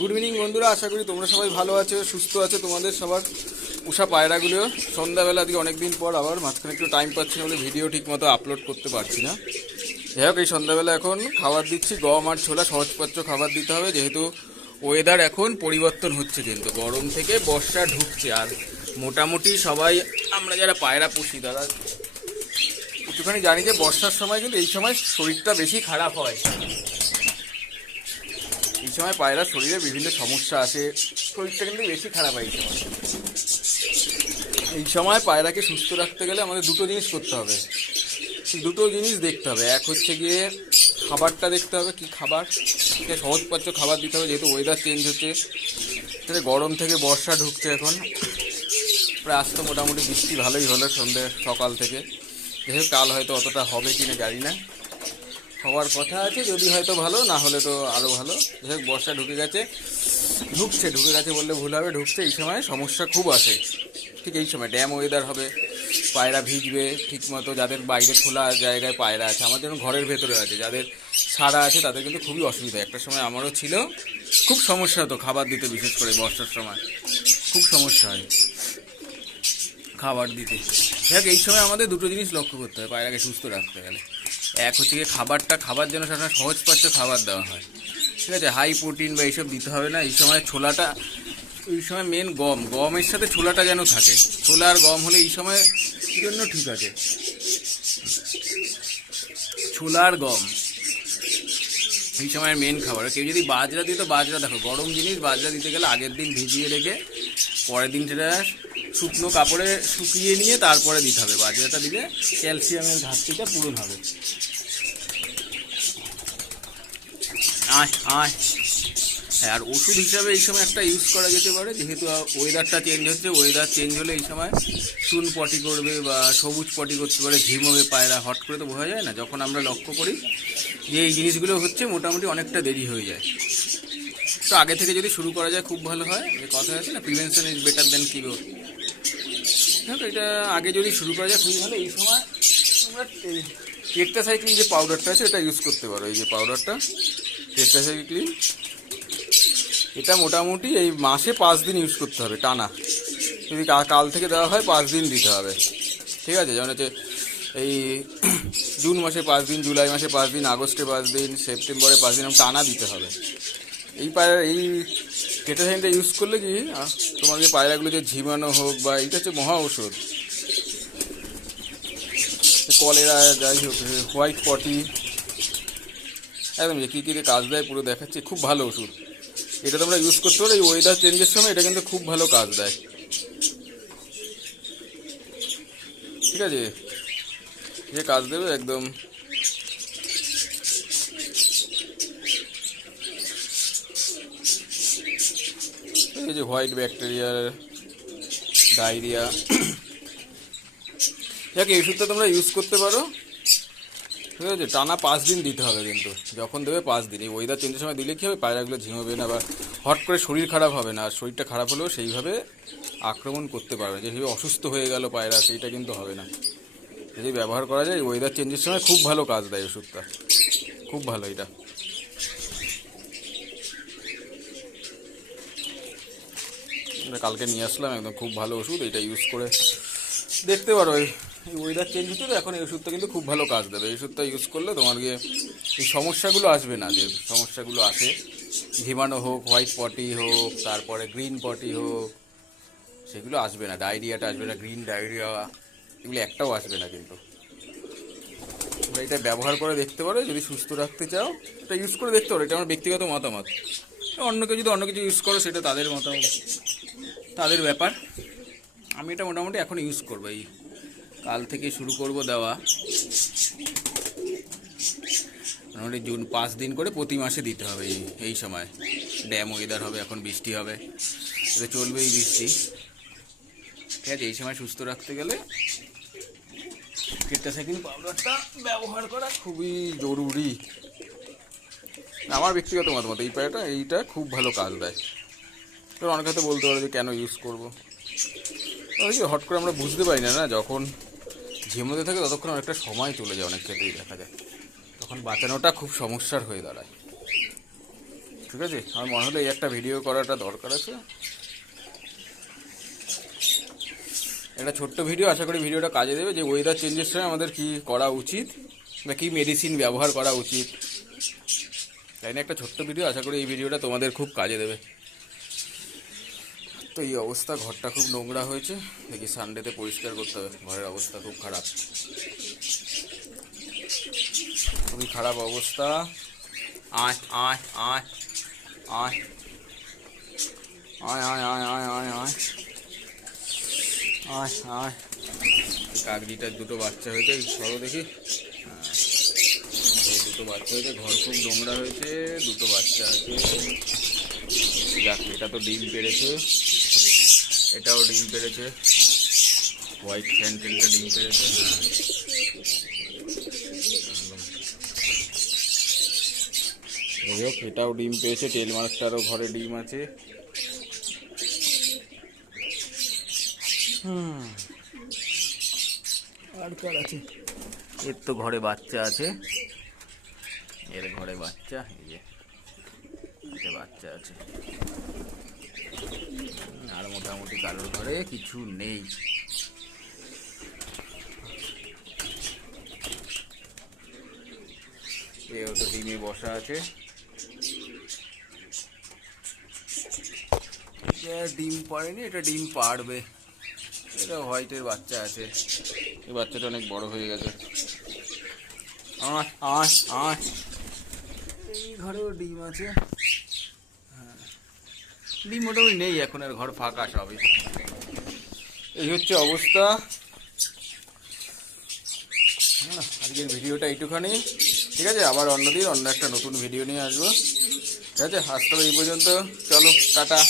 Good evening বন্ধুরা, আশা করি তোমরা সবাই ভালো আছো, সুস্থ আছো। তোমাদের সবার উষা পায়রাগুলো সন্ধ্যাবেলা দিকে অনেকদিন পর আবার মাঝখানে একটু টাইম পাচ্ছি না বলে ভিডিও ঠিক মতো আপলোড করতে পারছি না। যাই হোক, এই সন্ধ্যাবেলা এখন খাবার দিচ্ছি, গম আর ছোলা সহজপাচ্য খাবার দিতে হবে, যেহেতু ওয়েদার এখন পরিবর্তন হচ্ছে, কিন্তু গরম থেকে বর্ষা ঢুকছে। আর মোটামুটি সবাই আমরা যারা পায়রা পুষি তারা একটুখানি জানি যে বর্ষার সময় কিন্তু এই সময় শরীরটা বেশি খারাপ হয়। এই সময় পায়রার শরীরে বিভিন্ন সমস্যা আসে, শরীরটা কিন্তু বেশি খারাপ হয়। এই সময় পায়রাকে সুস্থ রাখতে গেলে আমাদের দুটো জিনিস করতে হবে, দুটো জিনিস দেখতে হবে। এক হচ্ছে গিয়ে খাবারটা দেখতে হবে, কি খাবার, সহজপাচ্য খাবার দিতে হবে, যেহেতু ওয়েদার চেঞ্জ হচ্ছে, গরম থেকে বর্ষা ঢুকছে। এখন প্রায় আজ তো মোটামুটি বৃষ্টি ভালোই হলো সন্ধ্যে সকাল থেকে, যেহেতু কাল হয়তো অতটা হবে কিনা জানি না, হওয়ার কথা আছে, যদি হয়তো ভালো, না হলে তো আরও ভালো। যাই হোক, বর্ষা ঢুকে গেছে বললে ভুল হবে, ঢুকছে। এই সময় সমস্যা খুব আসে, ঠিক এই সময় ড্যাম ওয়েদার হবে, পায়রা ভিজবে ঠিক মতো। যাদের বাইরে খোলা জায়গায় পায়রা আছে, আমাদের যেমন ঘরের ভেতরে আছে, যাদের ছাড়া আছে, তাদের কিন্তু খুবই অসুবিধা। একটা সময় আমারও ছিল, খুব সমস্যা হতো খাবার দিতে, বিশেষ করে বর্ষার সময় খুব সমস্যা হয় খাবার দিতে। দেখ, এই সময় আমাদের দুটো জিনিস লক্ষ্য করতে হবে পায়রাকে সুস্থ রাখতে গেলে। এক হচ্ছে গিয়ে খাবার যেন সবসময় সহজপাচ্য খাবার দেওয়া হয়, ঠিক আছে, হাই প্রোটিন বা এইসব দিতে হবে না। এই সময় ছোলাটা, এই সময় মেন গমের সাথে ছোলাটা যেন থাকে, ছোলা আর গম হলে এই সময় জন্য ঠিক আছে। ছোলা আর গম এই সময়ের মেন খাবার। কেউ যদি বাজরা দিত, বাজরা দেখো গরম জিনিস, বাজরা দিতে গেলে আগের দিন ভিজিয়ে রেখে পরের দিন সেটা শুকনো কাপড়ে শুকিয়ে নিয়ে তারপরে দিতে হবে। বাজরাটা দিলে ক্যালসিয়ামের ঘাটতিটা পূরণ হবে। হ্যাঁ, আর ওষুধ হিসাবে এই সময় একটা ইউজ করা যেতে পারে, যেহেতু ওয়েদারটা চেঞ্জ হচ্ছে, ওয়েদার চেঞ্জ হলে এই সময় চুন পটি করবে বা সবুজ পটি করতে পারে, ঝিমবে পায়রা, হট করে তো বোঝা যায় না। যখন আমরা লক্ষ্য করি যে এই জিনিসগুলো হচ্ছে, মোটামুটি অনেকটা দেরি হয়ে যায়। তো আগে থেকে যদি শুরু করা যায় খুব ভালো হয়। যে কথা আছে না, prevention is better than cure. এটা আগে যদি শুরু করা যায় খুবই ভালো। এই সময় তোমরা টেট্রাসাইক্লিন যে পাউডারটা আছে এটা ইউজ করতে পারো। এই যে পাউডারটা টেট্রাসাইক্লিন, এটা মোটামুটি এই মাসে 5 দিন ইউজ করতে হবে টানা। যদি কাল থেকে দেওয়া হয় 5 দিন দিতে হবে, ঠিক আছে। যেমন হচ্ছে এই জুন মাসে 5 দিন, জুলাই মাসে 5 দিন, আগস্টে 5 দিন, সেপ্টেম্বরে 5 দিন, টানা দিতে হবে। এই টেট্রাসাইক্লিনটা ইউজ করলে কি তোমার যে পায়রাগুলো যে ঝিমানো হোক বা এইটা হচ্ছে মহা ঔষধ, কলেরা যাই হোক, হোয়াইট পটি, একদম যে কী কী কাজ দেয় পুরো দেখাচ্ছে, খুব ভালো ওষুধ। এটা তোমরা ইউজ করতে পারো এই ওয়েদার চেঞ্জের সময়, এটা কিন্তু খুব ভালো কাজ দেয়, ঠিক আছে, যে কাজ দেবে একদম। এই যে হোয়াইট ব্যাকটেরিয়া, ডায়রিয়া, যাক এই ওষুধটা তোমরা ইউজ করতে পারো, ঠিক আছে। টানা 5 দিন দিতে হবে, কিন্তু যখন দেবে 5 দিন। এই ওয়েদার চেঞ্জের সময় দিলে কী হবে, পায়রাগুলো ঝিমাবে না বা হট করে শরীর খারাপ হবে না। আর শরীরটা খারাপ হলেও সেইভাবে আক্রমণ করতে পারবে, যেভাবে অসুস্থ হয়ে গেল পায়রা, সেইটা কিন্তু হবে না। যদি ব্যবহার করা যায় ওয়েদার চেঞ্জের সময় খুব ভালো কাজ দেয় ওষুধটা, খুব ভালো। এটা কালকে নিয়ে আসলাম, একদম খুব ভালো ওষুধ। এটা ইউজ করে দেখতে পারো। এই ওয়েদার চেঞ্জ হচ্ছে তো এখন, এই ওষুধটা কিন্তু খুব ভালো কাজ দেবে। এই ওষুধটা ইউজ করলে তোমার গিয়ে এই সমস্যাগুলো আসবে না, যে সমস্যাগুলো আসে, ঝিমানো হোক, হোয়াইট পটি হোক, তারপরে গ্রিন পটি হোক, সেগুলো আসবে না। ডায়রিয়াটা আসবে না, গ্রিন ডায়রিয়া এগুলো একটাও আসবে না। কিন্তু তোমরা এটা ব্যবহার করে দেখতে পারো, যদি সুস্থ রাখতে চাও এটা ইউজ করে দেখতে পারো। এটা আমার ব্যক্তিগত মতামত। অন্য কেউ যদি অন্য কিছু ইউজ করো সেটা তাদের মতামত, তাদের ব্যাপার। আমি এটা মোটামুটি এখন ইউজ করবো, এই কাল থেকে শুরু করব দেওয়া। মোটামুটি জুন 5 দিন করে প্রতি মাসে দিতে হবে। এই সময় ড্যাম ওয়েদার হবে, এখন বৃষ্টি হবে, এটা চলবে এই বৃষ্টি, ঠিক আছে। এই সময় সুস্থ রাখতে গেলে টেট্রাসাইক্লিন পাউডারটা ব্যবহার করা খুবই জরুরি। আমার ব্যক্তিগত মতামত, এই পায়রাটা এইটা খুব ভালো কাজ দেয়। তো অনেক হয়তো বলতে পারে যে কেন ইউজ করবো, ওই যে হট করে আমরা বুঝতে পারি না, যখন ঝিমোতে থাকে ততক্ষণ অনেকটা সময় চলে যায়, অনেক ক্ষেত্রেই দেখা যায়, তখন বাঁচানোটা খুব সমস্যার হয়ে দাঁড়ায়। ঠিক আছে, আমার মনে হলো এই একটা ভিডিও করাটা দরকার আছে। একটা ছোট্ট ভিডিও, আশা করি ভিডিওটা কাজে দেবে, যে ওয়েদার চেঞ্জের সময় আমাদের কি করা উচিত বা কী মেডিসিন ব্যবহার করা উচিত, তাই না? একটা ছোট্ট ভিডিও, আশা করি এই ভিডিওটা তোমাদের খুব কাজে দেবে। তো এই অবস্থা, ঘরটা খুব নোংরা হয়েছে, দেখি সানডেতে পরিষ্কার করতে হবে। ঘরের অবস্থা খুব খারাপ, খুবই খারাপ অবস্থা। আয় আয় আয় আয় আয় আয় আয় আয় আয় আয় আয় আয়। কাকড়িটার দুটো বাচ্চা হয়েছে, সরো দেখি। হ্যাঁ, এই দুটো বাচ্চা হয়েছে, ঘর খুব নোংরা হয়েছে, দুটো বাচ্চা আছে। যাক, এটা তো ডিম পেড়েছে, এটাও ডিম পেড়েছে, হোয়াইট ফ্যান্টেনটা ডিম পেড়েছে। হ্যাঁ, যাই হোক, এটাও ডিম পেয়েছে, টেল মার্কটারও ঘরে ডিম আছে। আর কার আছে? এর তো ঘরে বাচ্চা আছে, এর ঘরে বাচ্চা, এই যে বাচ্চা আছে। আর মোটামুটি কারোর ঘরে কিছু নেই। এও তো ডিমে বসা আছে, ডিম পাড়েনি, এটা ডিম পাড়বে। এটা হোয়াইটের বাচ্চা আছে, এই বাচ্চাটা অনেক বড় হয়ে গেছে। আয় আয় আয়, এই ঘরেও ডিম আছে। হ্যাঁ, ডিম মোটামুটি নেই এখন, আর ঘর ফাঁকা সবই। এই হচ্ছে অবস্থা। হ্যাঁ, আজকের ভিডিওটা এইটুখানি, ঠিক আছে? আবার অন্যদিন অন্য একটা নতুন ভিডিও নিয়ে আসবো, ঠিক আছে? আজ তবে এই পর্যন্ত, চলো টাটা।